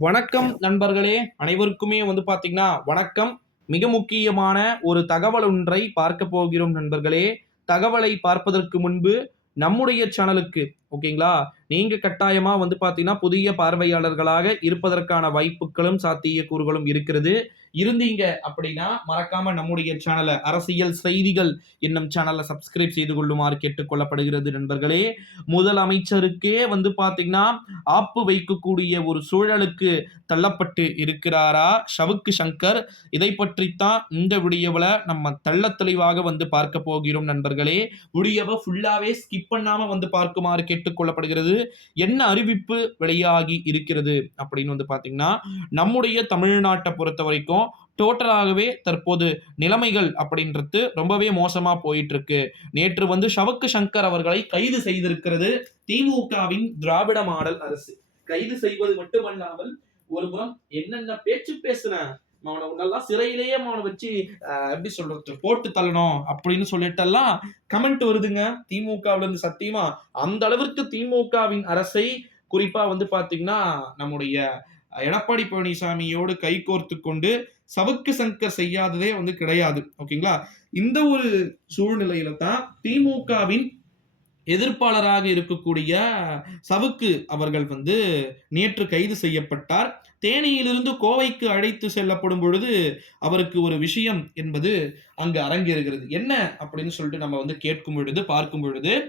வணக்கம் நண்பர்களே அனைவருக்குமே வந்து பார்த்தீங்கன்னா வணக்கம். மிக முக்கியமான ஒரு தகவல் ஒன்றை பார்க்க போகிறோம் நண்பர்களே. தகவலை பார்ப்பதற்கு முன்பு நம்முடைய சேனலுக்கு ஓகேங்களா நீங்க கட்டாயமா வந்து பாத்தீங்கன்னா புதிய பார்வையாளர்களாக இருப்பதற்கான வாய்ப்புகளும் சாத்தியக்கூறுகளும் இருக்கிறது. இருந்தீங்க அப்படின்னா மறக்காம நம்முடைய சேனலை அரசியல் செய்திகள் என்னும் சேனலை சப்ஸ்கிரைப் செய்து கொள்ளுமாறு கேட்டுக்கொள்ளப்படுகிறது நண்பர்களே. முதலமைச்சருக்கே வந்து பாத்தீங்கன்னா ஆப்பு வைக்கக்கூடிய ஒரு சூழலுக்கு தள்ளப்பட்டு இருக்கிறாரா ஷவுக்கு சங்கர். இதை பற்றித்தான் இந்த விடியவில் நம்ம தள்ள தெளிவாக வந்து பார்க்க போகிறோம் நண்பர்களே. விடியவை ஃபுல்லாவே ஸ்கிப் பண்ணாம வந்து பார்க்குமாறு கேட்டுக்கொள்ளப்படுகிறது. என்ன அறிவிப்பு வெளியாகி இருக்கிறது அப்படின்னு வந்து பார்த்தீங்கன்னா நம்முடைய தமிழ்நாட்டை பொறுத்த வரைக்கும் டோட்டலாகவே தற்போது நிலைமைகள் அப்படின்றது ரொம்பவே மோசமா போயிட்டு இருக்கு நேற்று வந்து ஷவக்கு சங்கர் அவர்களை கைது செய்திருக்கிறது திமுகவின் திராவிட மாடல் அரசு. கைது செய்வது மட்டுமல்லாமல் ஒருபுறம் என்னென்ன பேச்சு பேசுன அவனை உன்னெல்லாம் சிறையிலேயே அவனை வச்சு எப்படி சொல்றது போட்டு தள்ளணும் அப்படின்னு சொல்லிட்டெல்லாம் கமெண்ட் வருதுங்க. திமுகவுல இருந்து சத்தியமா அந்த அளவிற்கு திமுகவின் அரசை குறிப்பா வந்து பாத்தீங்கன்னா நம்முடைய எடப்பாடி பழனிசாமியோடு கைகோர்த்து கொண்டு சவுக்கு சங்கர் செய்யாததே வந்து கிடையாது. ஓகேங்களா? இந்த ஒரு சூழ்நிலையில தான் திமுகவின் எதிர்ப்பாளராக இருக்கக்கூடிய சவுக்கு அவர்கள் வந்து நேற்று கைது செய்யப்பட்டார். தேனியிலிருந்து கோவைக்கு அழைத்து செல்லப்படும் பொழுது அவருக்கு ஒரு விஷயம் என்பது அங்கு அரங்கேறுகிறது. என்ன அப்படின்னு சொல்லிட்டு நம்ம வந்து கேட்கும் பொழுது பார்க்கும் பொழுது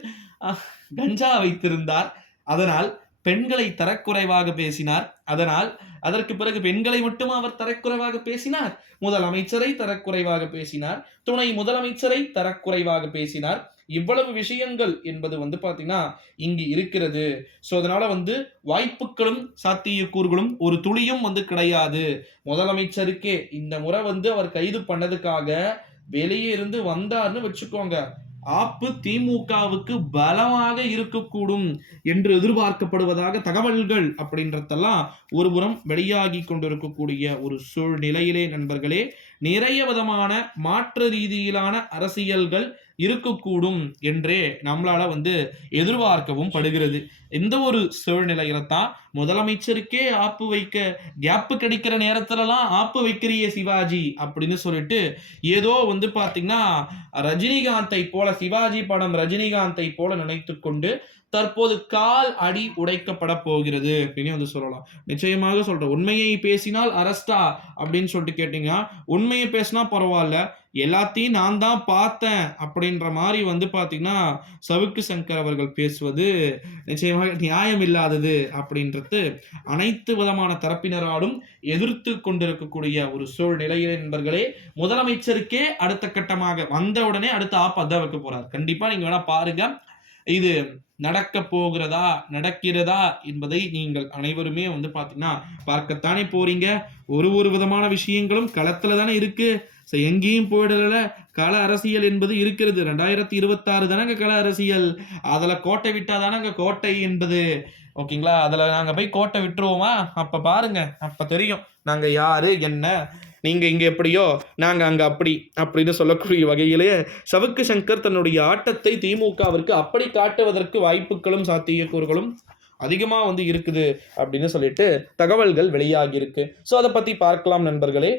கஞ்சா வைத்திருந்தார். அதனால் பெண்களை தரக்குறைவாக பேசினார். அதனால் அதற்கு பிறகு பெண்களை மட்டும் அவர் தரக்குறைவாக பேசினார்? முதலமைச்சரை தரக்குறைவாக பேசினார். துணை முதலமைச்சரை தரக்குறைவாக பேசினார். இவ்வளவு விஷயங்கள் என்பது வந்து பார்த்தீங்கன்னா இங்கு இருக்கிறது. ஸோ அதனால வந்து வாய்ப்புகளும் சாத்தியக்கூறுகளும் ஒரு துளியும் வந்து கிடையாது. முதலமைச்சருக்கே இந்த முறை வந்து அவர் கைது பண்ணதுக்காக வெளியே இருந்து வந்தார்னு வச்சுக்கோங்க. ஆப்பு திமுகவுக்கு பலமாக இருக்கக்கூடும் என்று எதிர்பார்க்கப்படுவதாக தகவல்கள் அப்படின்றதெல்லாம் ஒருபுறம் வெளியாகி கொண்டிருக்கக்கூடிய ஒரு சூழ்நிலையிலே நண்பர்களே. நிறைய விதமான மாற்று ரீதியிலான அரசியல்கள் இருக்கக்கூடும் என்றே நம்மளால வந்து எதிர்பார்க்கவும் படுகிறது. இந்த ஒரு சூழ்நிலையில தான் முதலமைச்சருக்கே ஆப்பு வைக்க கேப்பு கிடைக்கிற நேரத்துலலாம் ஆப்பு வைக்கிறியே சிவாஜி அப்படின்னு சொல்லிட்டு ஏதோ வந்து பார்த்தீங்கன்னா ரஜினிகாந்தை போல சிவாஜி படம் ரஜினிகாந்தை போல நினைத்து கொண்டு தற்போது கால் அடி உடைக்கப்பட போகிறது அப்படின்னு வந்து சொல்லலாம். நிச்சயமாக சொல்றேன். உண்மையை பேசினால் அரஸ்டா அப்படின்னு சொல்லிட்டு கேட்டீங்கன்னா உண்மையை பேசினா பரவாயில்ல. எல்லாத்தையும் நான் தான் பார்த்தேன் அப்படின்ற மாதிரி வந்து பார்த்திங்கன்னா சவுக்கு சங்கர் அவர்கள் பேசுவது நிச்சயமாக நியாயம் இல்லாதது அப்படின்றது அனைத்து விதமான தரப்பினராலும் எதிர்த்து கொண்டிருக்கக்கூடிய ஒரு சூழ்நிலையில் என்பர்களே முதலமைச்சருக்கே அடுத்த கட்டமாக வந்த உடனே அடுத்த ஆப் அதான் வைக்க போறார். கண்டிப்பா நீங்க வேணா பாருங்க. இது நடக்க போகிறதா நடக்கிறதா என்பதை நீங்கள் அனைவருமே வந்து பார்த்தீங்கன்னா பார்க்கத்தானே போறீங்க. ஒரு ஒரு விதமான விஷயங்களும் களத்துல தானே இருக்கு. So, எங்கேயும் போயிடல. கள அரசியல் என்பது இருக்கிறது. ரெண்டாயிரத்தி இருபத்தாறு தானங்க கள அரசியல். அதுல கோட்டை விட்டால் தானங்க கோட்டை என்பது. ஓகேங்களா? அதுல நாங்க போய் கோட்டை விட்டுருவோமா? அப்ப பாருங்க. அப்ப தெரியும். நாங்க யாரு? என்ன? நீங்க இங்க எப்படியோ நாங்க அங்க அப்படி அப்படின்னு சொல்லக்கூடிய வகையிலேயே சவுக்கு சங்கர் தன்னுடைய ஆட்டத்தை திமுகவிற்கு அப்படி காட்டுவதற்கு வாய்ப்புகளும் சாத்தியக்கூறுகளும் அதிகமாக வந்து இருக்குது அப்படின்னு சொல்லிட்டு தகவல்கள் வெளியாகி இருக்கு. ஸோ அதை பத்தி பார்க்கலாம் நண்பர்களே.